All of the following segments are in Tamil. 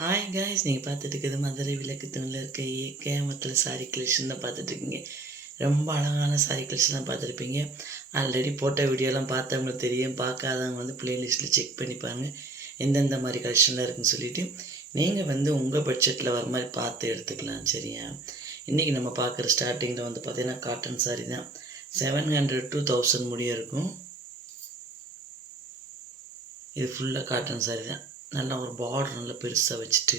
ஹாய் காய்ஸ் நீங்கள் பார்த்துட்டு இருக்கிறது மதுரை விளக்கு தூணில் இருக்க கேமத்தில் சாரி கலெக்ஷன் தான் பார்த்துட்ருக்கீங்க. ரொம்ப அழகான சாரி கலெக்ஷன்லாம் பார்த்துருப்பீங்க. ஆல்ரெடி போட்ட வீடியோலாம் பார்த்தவங்களுக்கு தெரியும். பார்க்காதவங்க வந்து பிளேலிஸ்ட்டில் செக் பண்ணிப்பாங்க எந்தெந்த மாதிரி கலெக்ஷன்லாம் இருக்குன்னு சொல்லிவிட்டு நீங்கள் வந்து உங்கள் பட்ஜெட்டில் வர மாதிரி பார்த்து எடுத்துக்கலாம் சரியா? இன்றைக்கி நம்ம பார்க்குற ஸ்டார்டிங்கில் வந்து பார்த்திங்கன்னா காட்டன் சாரி தான். செவன் ஹண்ட்ரட் டூ தௌசண்ட் முடியும் இருக்கும். இது ஃபுல்லாக காட்டன் சாரி தான். நல்லா ஒரு பார்டர் நல்லா பெருசாக வச்சுட்டு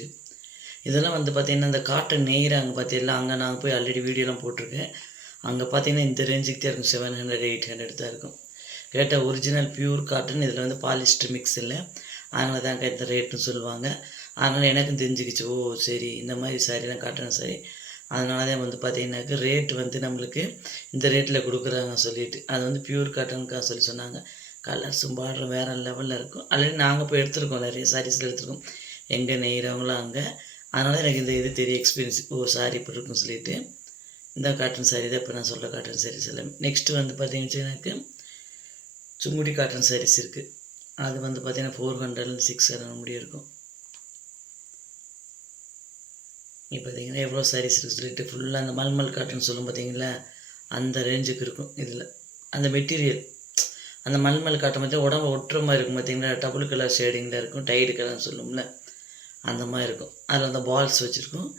இதெல்லாம் வந்து பார்த்திங்கன்னா இந்த காட்டன் நெய்கிறாங்க பார்த்தீங்களா அங்கே நாங்கள் போய் ஆல்ரெடி வீடியோலாம் போட்டிருக்கேன். அங்கே பார்த்தீங்கன்னா இந்த ரேஞ்சுக்கு தான் இருக்கும் செவன் ஹண்ட்ரட் எயிட் ஹண்ட்ரட் தான் இருக்கும். கேட்டால் ஒரிஜினல் பியூர் காட்டன் இதில் வந்து பாலிஸ்டர் மிக்ஸ் இல்லை. அதனால தாங்க இந்த ரேட்டுன்னு சொல்லுவாங்க. அதனால் எனக்கும் தெரிஞ்சுக்கிச்சு ஓ சரி இந்த மாதிரி சாரிலாம் காட்டன் சாரி அதனால தான் வந்து பார்த்தீங்கன்னாக்க ரேட் வந்து நம்மளுக்கு இந்த ரேட்டில் கொடுக்குறாங்க சொல்லிட்டு அது வந்து பியூர் காட்டனுக்கா சொல்லி சொன்னாங்க. கலர்ஸும் பார்டரும் வேறு லெவலில் இருக்கும். ஆல்ரெடி நாங்கள் போய் எடுத்துருக்கோம். நிறைய சாரீஸில் எடுத்துருக்கோம். எங்கே நெய்கிறவங்களும் அங்கே. அதனால் எனக்கு இந்த இது தெரிய எக்ஸ்பீரியன்ஸ் ஓ சாரி இப்படி இருக்குன்னு சொல்லிட்டு. இந்த காட்டன் சாரீ தான் இப்போ நான் சொல்ல காட்டன் சாரீஸ் எல்லாம். நெக்ஸ்ட்டு வந்து பார்த்தீங்கன்னா எனக்கு சுங்குடி காட்டன் சாரீஸ் இருக்குது அது வந்து பார்த்தீங்கன்னா ஃபோர் ஹண்ட்ரட்லேருந்து சிக்ஸ் ஹண்ட்ரட் முடியும் இருக்கும். இப்போ பார்த்தீங்கன்னா எவ்வளோ சாரீஸ் இருக்குது சொல்லிட்டு ஃபுல்லாக அந்த மல்மல் காட்டன் சொல்லும் பார்த்தீங்களா அந்த ரேஞ்சுக்கு இருக்கும் இதில். அந்த மெட்டீரியல் அந்த மண் மேல் காட்டும் போது உடம்பு ஒட்டுற மாதிரி இருக்கும் பார்த்தீங்களா டபுள் கலர் ஷேடிங்கில் இருக்கும் டைடு கலர்னு சொல்லுவோம்ல அந்த மாதிரி இருக்கும். அதில் அந்த பால்ஸ் வச்சுருக்கும்.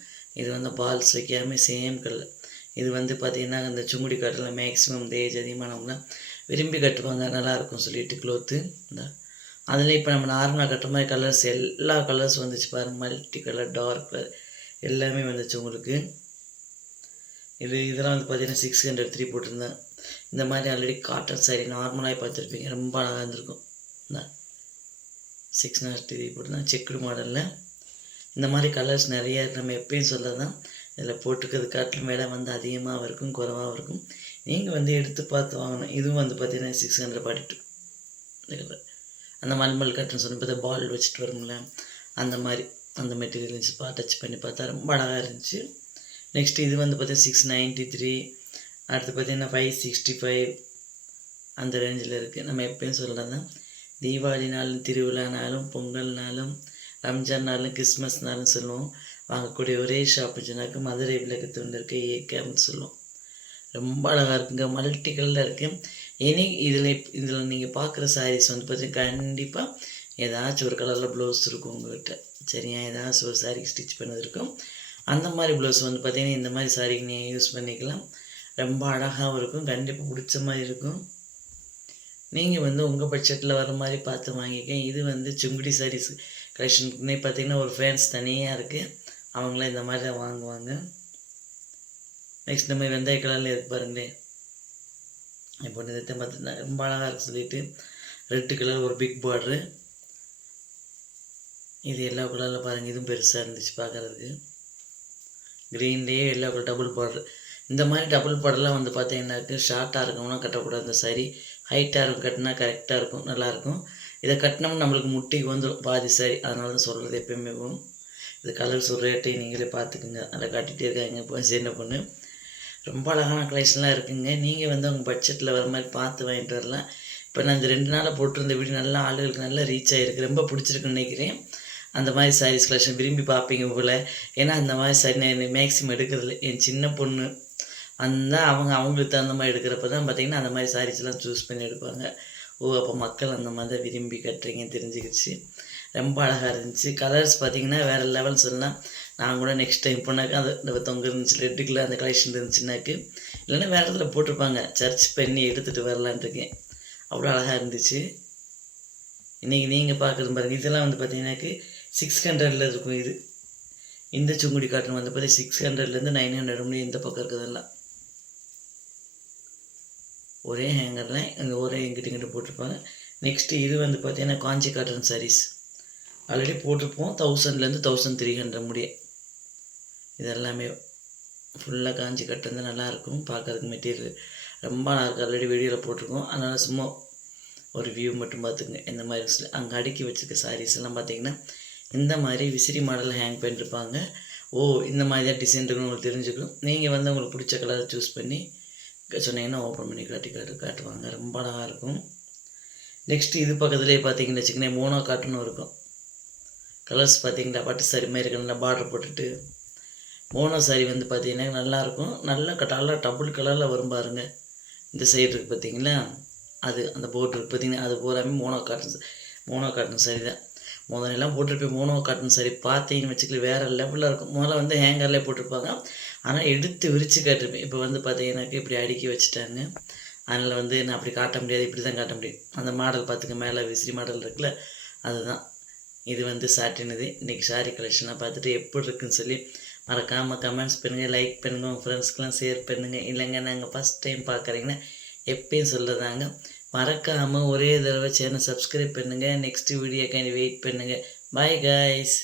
இது வந்து பால்ஸ் வைக்காமல் சேம் கலர் இது வந்து பார்த்திங்கன்னா அந்த சுங்குடி காட்டில் மேக்ஸிமம் இந்த ஏஜ் அதிகமானவங்களாம் விரும்பி கட்டுவாங்க. நல்லாயிருக்கும் சொல்லிட்டு க்ளோத்து இந்த அதில் இப்போ நம்ம நார்மலாக கட்டுற மாதிரி கலர்ஸ் எல்லா கலர்ஸ் வந்துச்சு பாருங்கள் மல்டி கலர் டார்க் கலர் எல்லாமே வந்துச்சு உங்களுக்கு. இது இதெல்லாம் வந்து பார்த்திங்கன்னா சிக்ஸ் ஹண்ட்ரட் த்ரீ போட்டிருந்தேன். இந்த மாதிரி ஆல்ரெடி காட்டன் சாரீ நார்மலாக பார்த்துருப்பீங்க. ரொம்ப அழகாக இருந்திருக்கும். இந்த சிக்ஸ் ஹண்ட்ரட் த்ரீ போட்டிருந்தேன். செக்குடு மாடலில். இந்த மாதிரி கலர்ஸ் நிறைய நம்ம எப்பயும் சொல்ல தான். இதில் போட்டுக்கிறது காட்டிலும் விலை வந்து அதிகமாகவும் இருக்கும் குறைவாகவும் இருக்கும். நீங்கள் வந்து எடுத்து பார்த்து வாங்கணும். இதுவும் வந்து பார்த்தீங்கன்னா சிக்ஸ் ஹண்ட்ரட் பாடிட்டு இந்த கலர் அந்த மல்மல் கட்டுன்னு சொன்ன பார்த்தா பால் வச்சுட்டு வருங்களேன் அந்த மாதிரி அந்த மெட்டீரியல் இருந்துச்சு. பா டச் பண்ணி பார்த்தா ரொம்ப அழகாக இருந்துச்சு. நெக்ஸ்ட் இது வந்து பார்த்தீங்கன்னா சிக்ஸ் நைன்ட்டி த்ரீ அடுத்து பார்த்தீங்கன்னா ஃபைவ் சிக்ஸ்டி ஃபைவ் அந்த ரேஞ்சில் இருக்குது நம்ம எப்பயும் சொல்கிறது தீபாவளினாலும் திருவிழானாலும் பொங்கல்னாலும் ரம்ஜான்னாலும் கிறிஸ்மஸ்னாலும் சொல்லுவோம். வாங்கக்கூடிய ஒரே ஷாப் சொன்னாக்க மதுரை விளக்கத்துண்டு இருக்க ஏகேம்னு சொல்லுவோம். ரொம்ப அழகாக இருக்குங்க. மல்டி கலரில் இருக்குது இனி இதில் இதில் நீங்கள் பார்க்குற சாரீஸ் வந்து பார்த்தீங்கன்னா கண்டிப்பாக ஏதாச்சும் ஒரு கலரில் ப்ளவுஸ் இருக்கும் உங்கள்கிட்ட சரியா? ஏதாச்சும் ஒரு சாரீ ஸ்டிச் பண்ணது இருக்கும். அந்த மாதிரி ப்ளவுஸ் வந்து பார்த்திங்கன்னா இந்த மாதிரி சாரீக்கு நீங்கள் யூஸ் பண்ணிக்கலாம். ரொம்ப அழகாகவும் இருக்கும். கண்டிப்பாக பிடிச்ச மாதிரி இருக்கும். நீங்கள் வந்து உங்கள் பட்ஜெட்டில் வர மாதிரி பார்த்து வாங்கிக்க. இது வந்து சுங்குடி சாரீஸ் கலெக்ஷனுக்குன்னே பார்த்தீங்கன்னா ஒரு ஃபேன்ஸ் தனியாக இருக்குது அவங்களாம் இந்த மாதிரி தான் வாங்குவாங்க. நெக்ஸ்ட் இந்த மாதிரி வெந்தய கலரில் இருக்கு பாருங்களேன். இப்போ இதை பார்த்தீங்கன்னா ரொம்ப அழகாக இருக்கு சொல்லிட்டு ரெட்டு கலர் ஒரு பிக் பார்டரு இது எல்லா கலரில் பாருங்கள் இதுவும் பெருசாக இருந்துச்சு பார்க்குறதுக்கு. க்ரீன்லேயே எல்லா அப்புறம் டபுள் பார்டர் இந்த மாதிரி டபுள் பார்டர்லாம் வந்து பார்த்தீங்கன்னாக்கு ஷார்ட்டாக இருக்கணும்னா கட்டக்கூடாது. இந்த ஹைட்டாக இருக்கும் கட்டினா கரெக்டாக இருக்கும் நல்லாயிருக்கும் இதை கட்டினோம்னா நம்மளுக்கு முட்டிக்கு வந்துடும் பாதி சரி அதனால தான் சொல்கிறது எப்பயுமே போகும். இது கலர்ஸ் ஒரு ரேட்டையும் நீங்களே பார்த்துக்குங்க. அதை காட்டிகிட்டே இருக்காங்க இப்போ சின்ன பொண்ணு? ரொம்ப அழகான கலெக்ஷன்லாம் இருக்குங்க. நீங்கள் வந்து உங்கள் பட்ஜெட்டில் வர மாதிரி பார்த்து வாங்கிட்டு வரலாம். இப்போ நான் இந்த ரெண்டு நாளாக போட்டிருந்த வீடியோ நல்லா ஆளுகளுக்கு நல்லா ரீச் ஆகிருக்கு ரொம்ப பிடிச்சிருக்குன்னு நினைக்கிறேன். அந்த மாதிரி சாரீஸ் கலெக்ஷன் விரும்பி பார்ப்பீங்க போல். ஏன்னா அந்த மாதிரி சாரி நான் மேக்ஸிமம் எடுக்கிறதில்ல என் சின்ன பொண்ணு. அந்த அவங்க அவங்களுக்கு தகுந்த மாதிரி எடுக்கிறப்ப தான் பார்த்திங்கன்னா அந்த மாதிரி சாரீஸ்லாம் சூஸ் பண்ணி எடுப்பாங்க. ஓ அப்போ மக்கள் அந்த மாதிரி தான் விரும்பி கட்டுறீங்க தெரிஞ்சுக்கிச்சு. ரொம்ப அழகாக இருந்துச்சு. கலர்ஸ் பார்த்திங்கன்னா வேறு லெவல் சொல்லலாம். நான் கூட நெக்ஸ்ட் டைம் போனாக்கா அது தொங்க இருந்துச்சு. ரெட்டுக்குள்ள அந்த கலெக்ஷன் இருந்துச்சுனாக்கு இல்லைன்னா வேறு இடத்துல போட்டிருப்பாங்க. சர்ச் பண்ணி எடுத்துகிட்டு வரலான் இருக்கேன். அவ்வளோ அழகாக இருந்துச்சு. இன்றைக்கி நீங்கள் பார்க்குறது பாருங்கள் இதெல்லாம் வந்து பார்த்தீங்கன்னாக்கு சிக்ஸ் ஹண்ட்ரடில் இருக்கும் இது. இந்த சுங்குடி காட்டன் வந்து பார்த்தீங்கன்னா சிக்ஸ் ஹண்ட்ரட்லேருந்து நைன் ஹண்ட்ரட் முடியும் இந்த பக்கம் இருக்கிறதெல்லாம் ஒரே ஹேங்கரில் இங்கே ஒரே எங்கிட்ட இங்கிட்ட போட்டிருப்பாங்க. நெக்ஸ்ட்டு இது வந்து பார்த்தீங்கன்னா காஞ்சி காட்டன் சாரீஸ் ஆல்ரெடி போட்டிருப்போம். தௌசண்ட்லேருந்து தௌசண்ட் த்ரீ ஹண்ட்ரட் முடிய. இது எல்லாமே ஃபுல்லாக காஞ்சி கட்டன் தான் நல்லாயிருக்கும் பார்க்குறதுக்கு மெட்டீரியல் ரொம்ப நல்லாயிருக்கு ஆல்ரெடி வீடியோவில் போட்டிருக்கோம். அதனால் சும்மா ஒரு வியூ மட்டும் பார்த்துக்குங்க இந்த மாதிரி அங்கே அடுக்கி வச்சுருக்க சாரீஸ் எல்லாம் பார்த்தீங்கன்னா இந்த மாதிரி விசிறி மாடல் ஹேங் பண்ணியிருப்பாங்க ஓ இந்த மாதிரி தான் டிசைன் இருக்குன்னு உங்களுக்கு தெரிஞ்சுக்கணும். நீங்கள் வந்து உங்களுக்கு பிடிச்ச கலரை சூஸ் பண்ணி சொன்னீங்கன்னா ஓப்பன் பண்ணி காட்டி காட்டு காட்டுவாங்க. ரொம்ப அழகாக இருக்கும். நெக்ஸ்ட் இது பக்கத்துலேயே பார்த்தீங்கன்னு வச்சுக்கோங்களேன் மோனோ காட்டுன்னு இருக்கும். கலர்ஸ் பார்த்தீங்களா பட்டு சாரி மாதிரி இருக்கு நல்லா பார்டர் போட்டுட்டு மோனோ சாரி வந்து பார்த்தீங்கன்னா நல்லாயிருக்கும் நல்லா நல்லா டபுள் கலரில் வரும் பாருங்க. இந்த சைடு இருக்குது பார்த்தீங்களா? அது அந்த போர்டு இருக்குது பார்த்தீங்கன்னா அது பூராமே mono cotton mono cotton sari தான். முதல்ல எல்லாம் போட்டிருப்பேன் மோனோ காட்டன் சரி பார்த்தீங்கன்னு வச்சுக்கல வேறு லெவலில் இருக்கும். முதல்ல வந்து ஹேங்கர்லேயே போட்டிருப்பாங்க. ஆனால் எடுத்து விரித்து காட்டிருப்பேன். இப்போ வந்து பார்த்தீங்கன்னாக்க இப்படி அடுக்கி வச்சுட்டாங்க. அதனால் வந்து நான் அப்படி காட்ட முடியாது இப்படி தான் காட்ட முடியும். அந்த மாடல் பார்த்துக்க மேலே விசிறி மாடல் இருக்குல்ல அதுதான். இது வந்து சாட்டினது இன்றைக்கி சாரி கலெக்ஷனாக பார்த்துட்டு எப்படி இருக்குன்னு சொல்லி மறக்காமல் கமெண்ட்ஸ் பண்ணுங்கள் லைக் பண்ணுங்கள் உங்கள் ஃப்ரெண்ட்ஸ்க்கெலாம் ஷேர் பண்ணுங்கள் இல்லைங்க நாங்கள் ஃபஸ்ட் டைம் பார்க்குறீங்கன்னா எப்பயும் சொல்லுறதாங்க மறக்காமல் ஒரே தடவை சேனல் சப்ஸ்கிரைப் பண்ணுங்கள் நெக்ஸ்ட் வீடியோக்காண்டி வெயிட் பண்ணுங்கள் பாய் காய்ஸ்